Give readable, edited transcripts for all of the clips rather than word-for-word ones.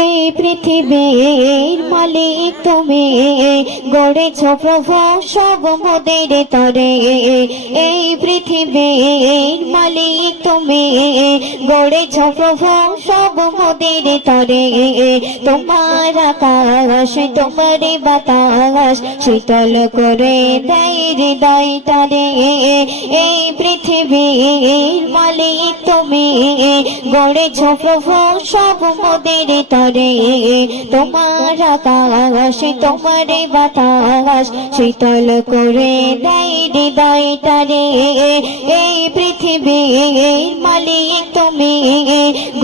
এই পৃথিবীর মালিক তুমি, গড়েছ প্রভু সব মোদের তরে। এই পৃথিবীর মালিক তুমি, গড়েছ প্রভু সব মোদের তরে। তোমার আকাশ তোমার বাতাস শীতল করে দেয় হৃদয়টারে। এই পৃথিবীর মালিক তুমি, গড়েছ প্রভু সব মোদের তরে। তোমার আকাশ তোমার বাতাস শীতল করে দেয় হৃদয়টারে। এই পৃথিবীর মালিক তুমি,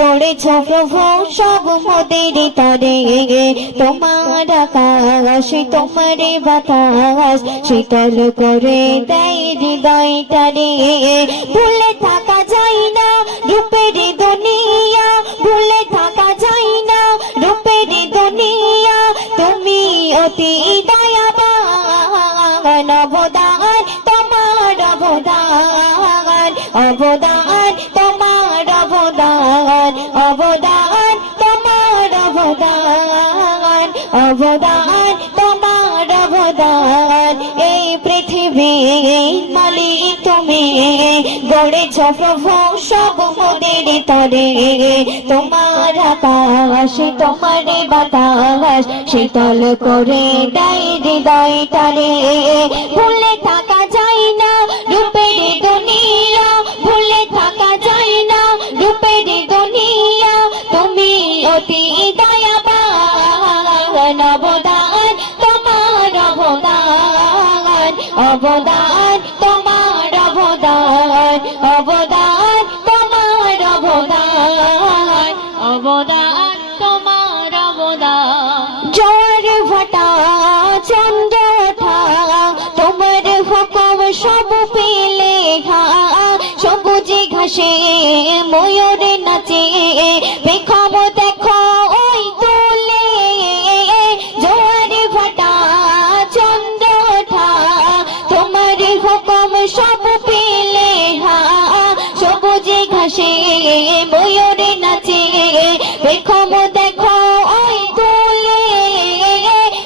গড়েছ প্রভু সব মোদের তরে। তোমার আকাশ তোমার বাতাস শীতল করে দেয় হৃদয়টারে। ভুলে থাকা যায় না রূপের দুনিয়া, ভুলে থাকা যায় না রূপের দুনিয়া। তুমি অতি দয়াবান, অবদান তোমার অবদান, অবদান তোমার অবদান, অবদান তোমার অবদান, অবদান তোমার অবদান। এই পৃথিবীর মালিক তুমি, গড়েছ প্রভু সব মোদের তরে। তোমার আকাশ তোমার বাতাস শীতল করে দেয় হৃদয়টারে। ভুলে থাকা যায় না রূপের দুনিয়া, ভুলে থাকা যায় না রূপের দুনিয়া। তুমি অতি দয়াবান, অবদান তোমার অবদান, অবদান তোমার অবদান, অবদান তোমার অবদান, অবদান তোমার অবদান। জোয়ার ভাটা চন্দ্র ওঠা তোমার হুকুম সব পেলে ঘা। সবুজে ঘাসে ময়ূর নাচে বেখম দেখো ওই তোলে। জোয়ার ভাটা চন্দ্র ওঠা তোমার হুকুম সব পেলে ঘা। সবুজে ঘাসে ময়ূর নাচে বেখম দেখো ওই তোলে।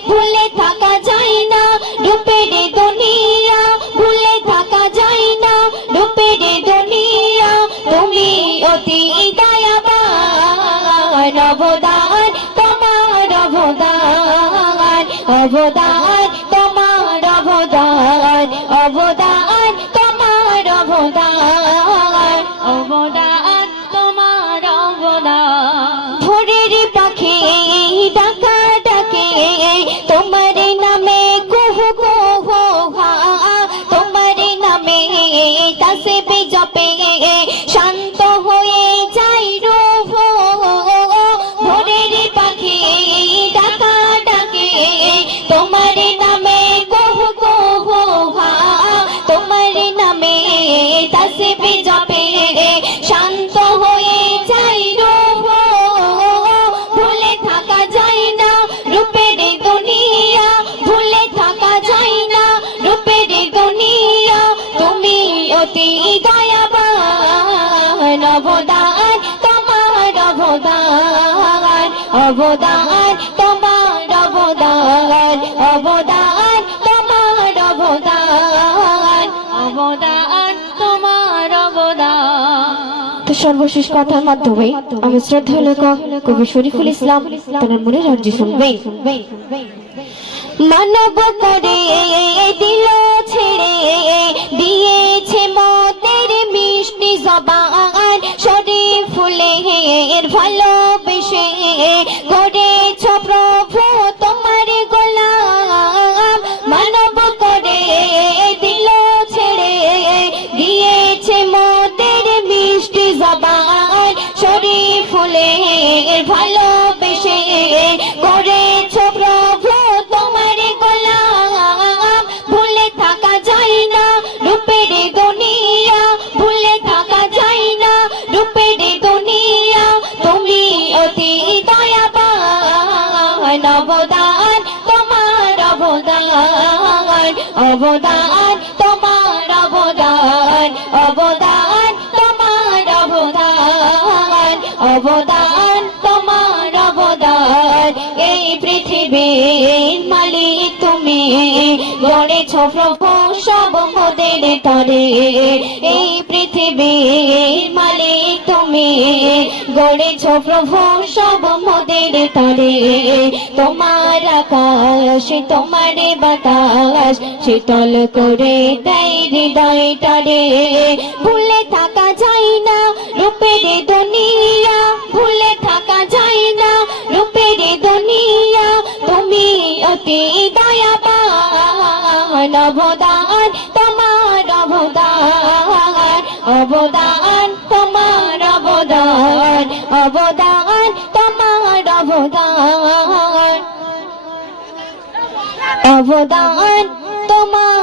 ভুলে থাকা যায় না রূপের দুনিয়া, ভুলে থাকা যায় না রূপের দুনিয়া। তুমি অতি দয়াবান, অবদান তোমার অবদান, অবদান তোমার অবদান, অবদান তোমার অবদান, অবদান তোমার অবদান। ভোরের পাখি ডাকা ডাকে তোমার নামে কুহু কুহু হা। তোমার নামে তাসবিহ জপে শান্ত হয়ে যায় রূহ। ভোরের পাখি ডাকা ডাকে তোমার নামে কুহু কুহু হা। তোমার নামে তাসবিহ জপে শান্ত হয়ে যায় রূহ। ভুলে থাকা যায় না রূপের দুনিয়া, ভুলে থাকা যায় না রূপের দুনিয়া। তুমি অতি দয়াবান, অবদান তোমার অবদান, অবদান তোমার অবদান, অবদান তোমার অবদান, অবদান তোমার অবদান। তো সর্বশেষ কথার মাধ্যমে আমি শ্রদ্ধেয় লেখক কবি শরীফুল ইসলাম তার মনের আরজি শুনবেন। মানব করে দিল ছেড়ে দিয়েছে মতের মিষ্টি জবান। শরীফুলের ভালোবেসে করেছ প্রভু তোমার গোলাম। মানব করে দিল ছেড়ে দিয়েছে মতের মিষ্টি জবান। শরীফুলের ভালোবেসে করেছ প্রভু তোমার গোলাম। ভুলে থাকা যায় না রূপের দুনিয়া, ভুলে থাকা যায় না রূপের দুনিয়া। তুমি অতি দয়াবান, অবদান তোমার অবদান, অবদান তোমার অবদান, অবদান তোমার অবদান, অবদান তোমার গড়েছ প্রভু সব মোদের তরে, এই পৃথিবীর মালিক তুমি, গড়েছ প্রভু সব মোদের তরে। তোমার আকাশ তোমার বাতাস শীতল করে দেয় হৃদয়টারে, ভুলে থাকা যায় না রূপের দুনিয়া, ভুলে থাকা যায় না রূপের দুনিয়া, তুমি অতি দয়াবান, অবদান তোমার অবদান, অবদান তোমার অবদান, অবদান তোমার অবদান, অবদান তোমার